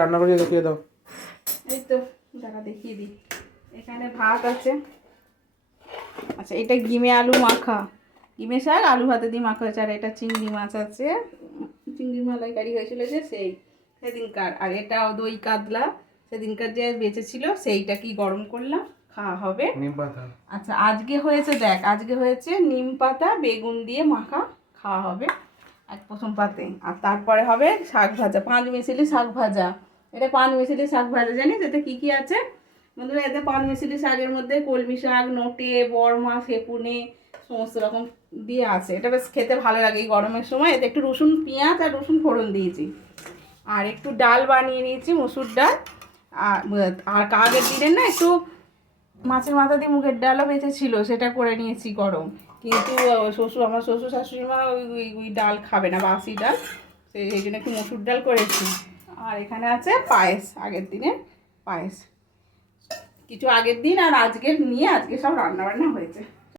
রান্না করে দেখিয়ে দাও। এই তো দাঁড়া দেখিয়ে দিই। এখানে ভাত আছে। আচ্ছা, এটা গিমে আলু মাখা, গিমে শাক আলু ভাতে দিয়ে মাখা হয়েছে। আর এটা চিংড়ি মাছ আছে, চিংড়ি মালাইকারি হয়েছিল যে সেই সেদিনকার। আর এটাও দই কাতলা সেদিনকার যে বেঁচেছিল সেইটা কি গরম করলাম, খাওয়া হবে। নিম পাতা। আচ্ছা, আজকে হয়েছে দেখ, আজকে হয়েছে নিম পাতা বেগুন দিয়ে মাখা, খাওয়া হবে এক প্রথম পাতে। আর তারপরে হবে শাক ভাজা, 5 মিশালি শাক ভাজা। এটা 5 মিশালি শাক ভাজা, জানিস এতে কী কী আছে বন্ধুরা? এতে 5 মিশালি শাকের মধ্যে কলমি শাক, নোটে, বড়মা, ফেপুনে সমস্ত রকম দিয়ে আছে। এটা বেশ খেতে ভালো লাগে এই গরমের সময়। এতে একটু রসুন, পেঁয়াজ আর রসুন ফোড়ন দিয়েছি। আর একটু ডাল বানিয়ে নিয়েছি, মসুর ডাল। আর আগের দিনের না একটু মাছের মাথা দিয়ে মুগের ডালও বেঁচেছিল, সেটা করে নিয়েছি গরম। কিন্তু আমার শ্বশুর শাশুড়ি মা ওই ডাল খাবে না, বাসি ডাল, সেই জন্য একটু মসুর ডাল করেছি। আর এখানে আছে পায়েস, আগের দিনের পায়েস, কিছু আগের দিন আর আজকের নিয়ে আজকে সব রান্নাবান্না হয়েছে।